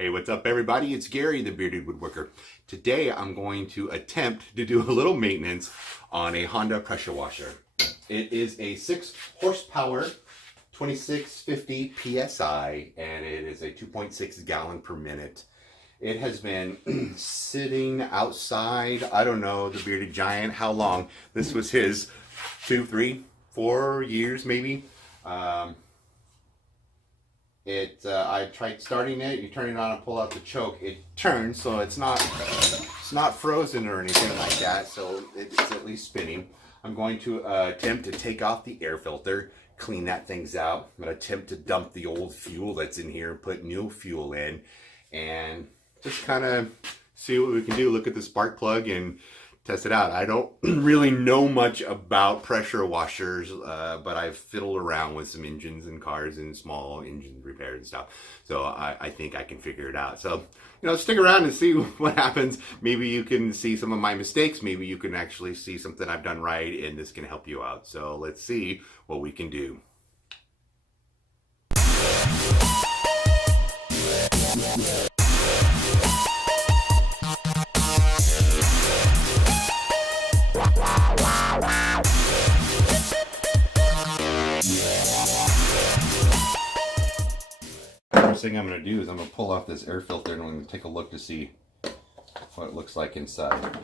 Hey, what's up everybody? It's Gary, the Bearded Woodworker. Today I'm going to attempt to do a little maintenance on a Honda pressure washer. It is a 6 horsepower, 2650 PSI, and it is a 2.6 gallon per minute. It has been sitting outside, I don't know, the Bearded Giant, how long? This was his 2, 3, 4 years maybe. I tried starting it. You turn it on and pull out the choke. It turns, so it's not frozen or anything like that. So it's at least spinning. I'm going to attempt to take off the air filter, clean that things out. I'm going to attempt to dump the old fuel that's in here, put new fuel in, and just kind of see what we can do. Look at the spark plug and test it out. I don't really know much about pressure washers, but I've fiddled around with some engines and cars and small engine repairs and stuff. So I think I can figure it out. So, stick around and see what happens. Maybe you can see some of my mistakes. Maybe you can actually see something I've done right, and this can help you out. So let's see what we can do. First thing I'm going to do is I'm going to pull off this air filter and I'm going to take a look to see what it looks like inside.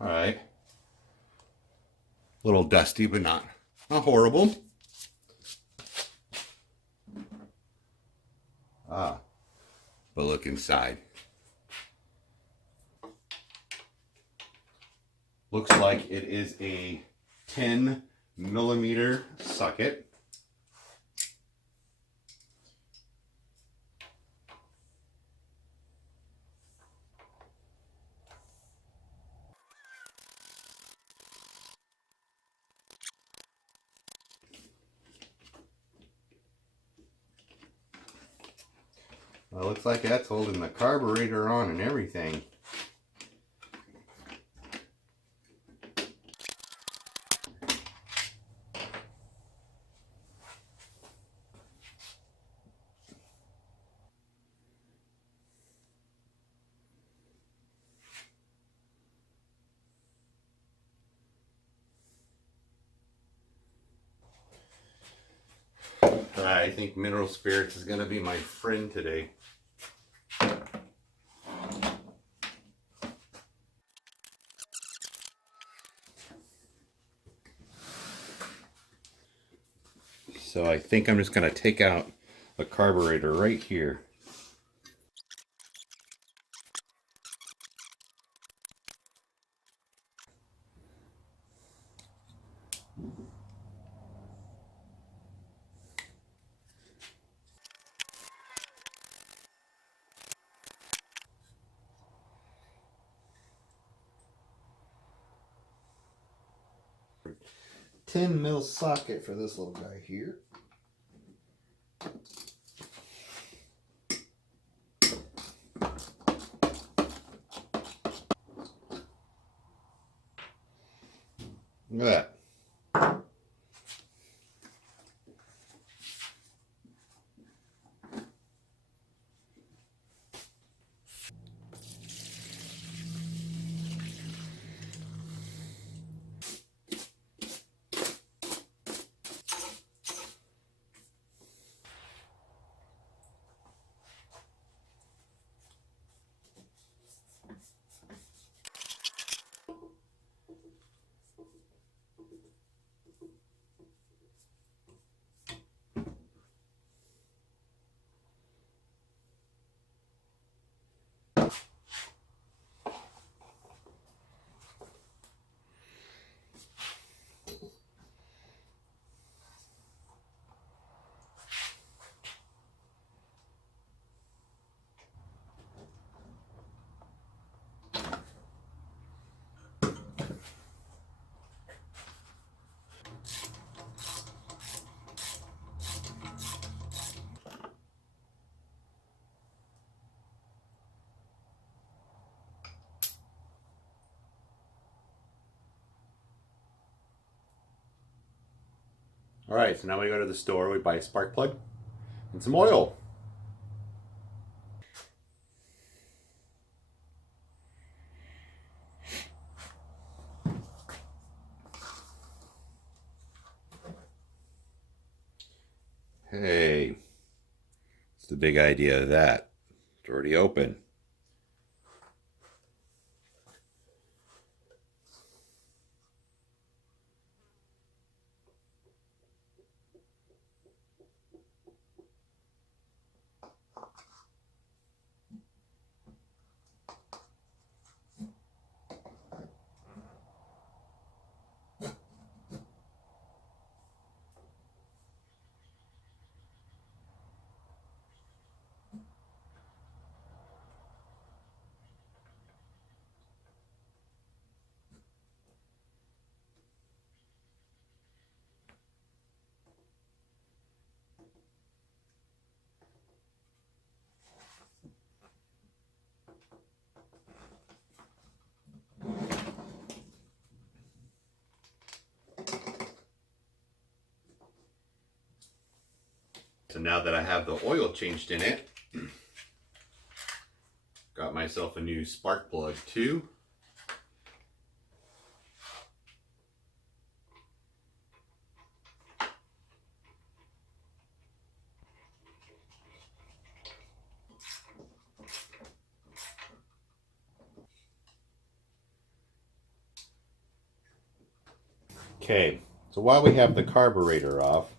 Alright. A little dusty, but not horrible. But look inside. Looks like it is a 10mm socket. Well, it looks like that's holding the carburetor on and everything. I think mineral spirits is going to be my friend today. So I think I'm just going to take out the carburetor right here. $10mm socket for this little guy here. Look at that. All right, so now we go to the store, we buy a spark plug and some oil. Hey, what's the big idea of that? It's already open. So now that I have the oil changed in it, got myself a new spark plug too. Okay, so while we have the carburetor off,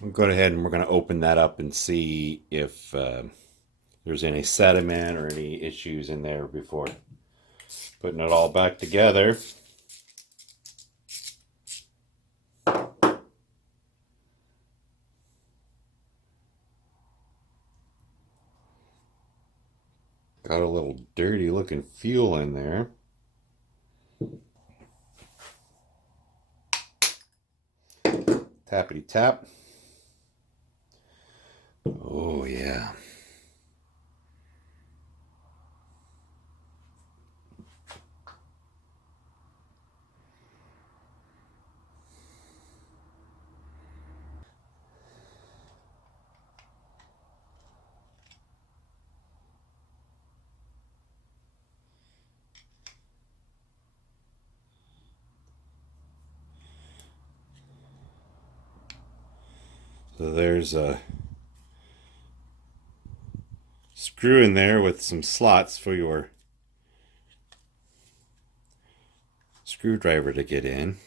we'll go ahead and we're going to open that up and see if there's any sediment or any issues in there before putting it all back together. Got a little dirty looking fuel in there. Tappity tap. Oh yeah. So there's a screw in there with some slots for your screwdriver to get in.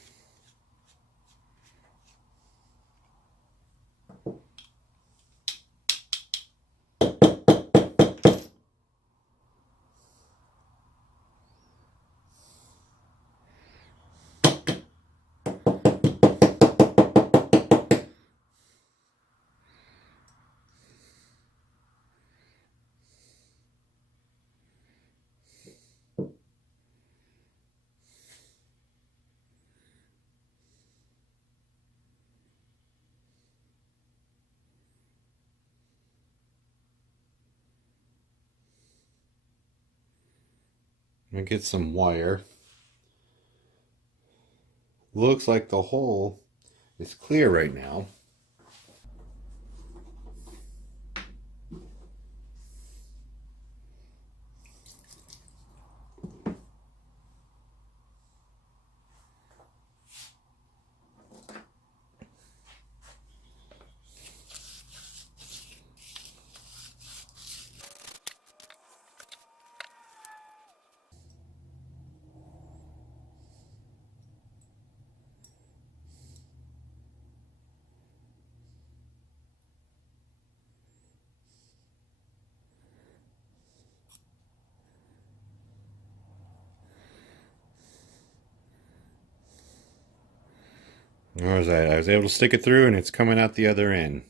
I'm gonna get some wire. Looks like the hole is clear right now. Where was that? I was able to stick it through and it's coming out the other end.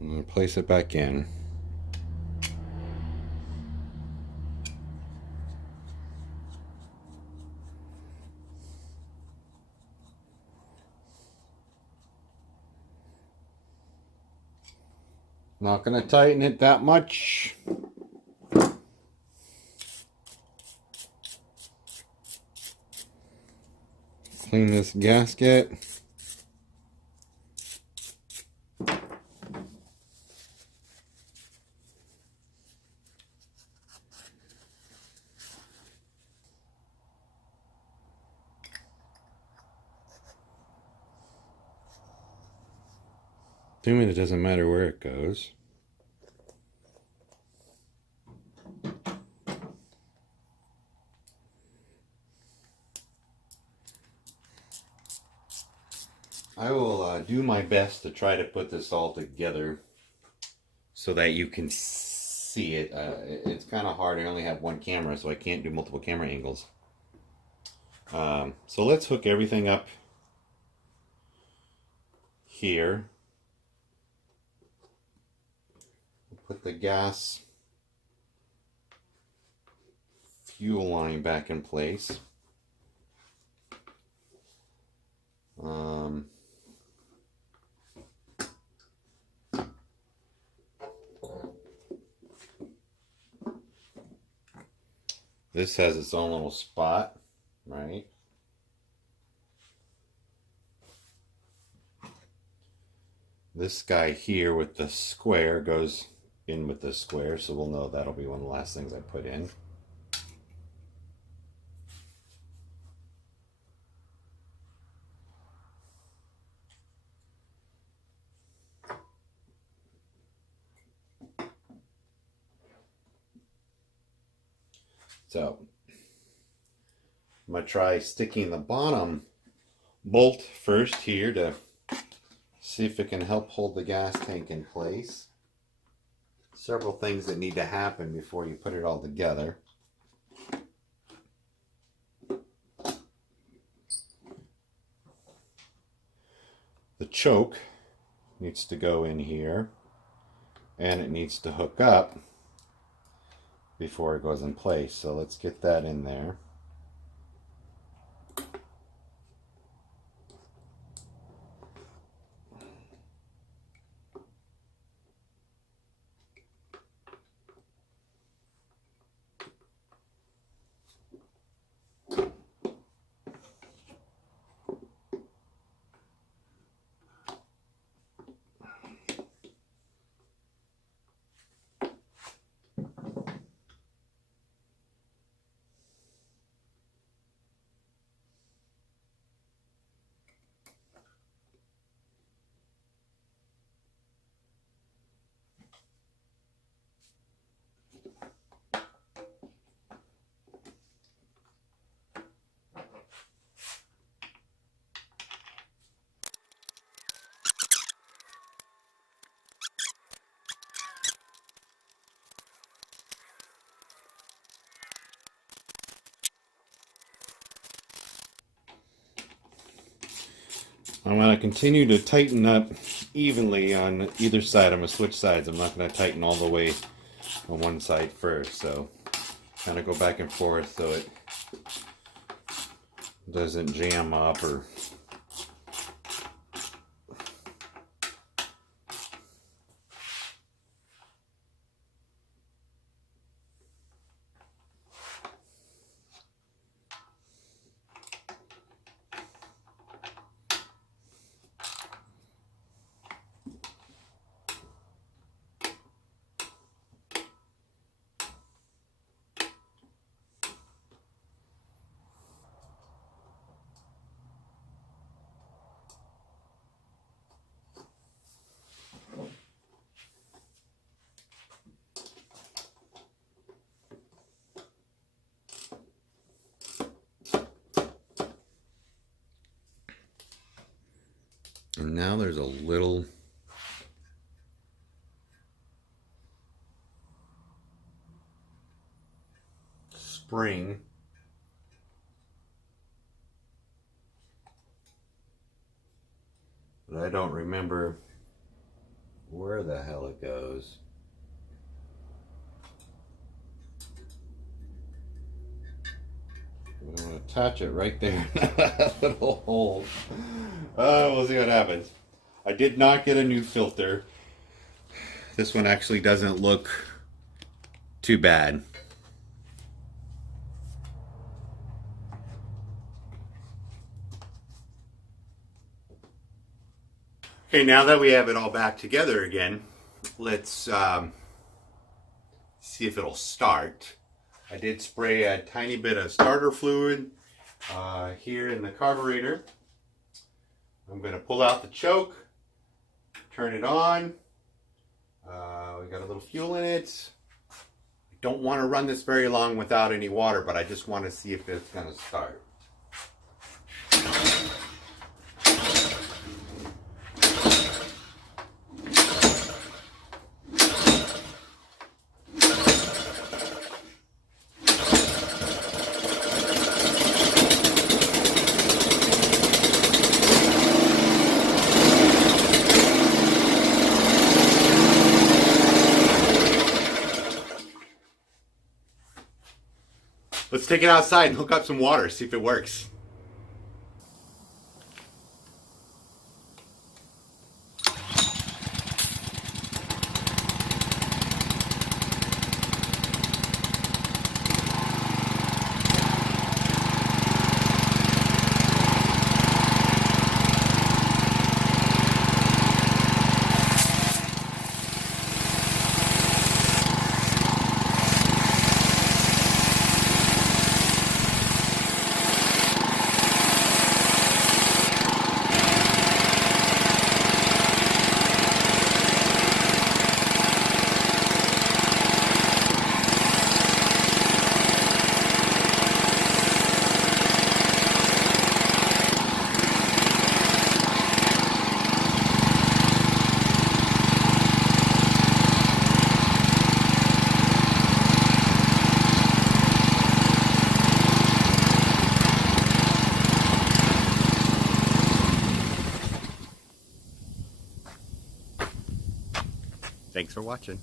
I'm gonna place it back in. Not gonna tighten it that much. clean this gasket. Assuming it doesn't matter where it goes. I will do my best to try to put this all together so that you can see it. It's kind of hard. I only have one camera, so I can't do multiple camera angles. So let's hook everything up here. Put the gas fuel line back in place. This has its own little spot, right? This guy here with the square goes in with the square, so we'll know that'll be one of the last things I put in. So I'm going to try sticking the bottom bolt first here to see if it can help hold the gas tank in place. Several things that need to happen before you put it all together. The choke needs to go in here, and it needs to hook up before it goes in place. So let's get that in there. I'm going to continue to tighten up evenly on either side. I'm going to switch sides. I'm not going to tighten all the way on one side first. So kind of go back and forth so it doesn't jam up or... And now there's a little spring but I don't remember where the hell it goes. I'm going to attach it right there in that little hole. We'll see what happens. I did not get a new filter. This one actually doesn't look too bad. Okay, now that we have it all back together again, let's see if it'll start. I did spray a tiny bit of starter fluid here in the carburetor. I'm going to pull out the choke, turn it on. We got a little fuel in it. I don't want to run this very long without any water, but I just want to see if it's going to start. Let's take it outside and hook up some water, see if it works. Thanks for watching.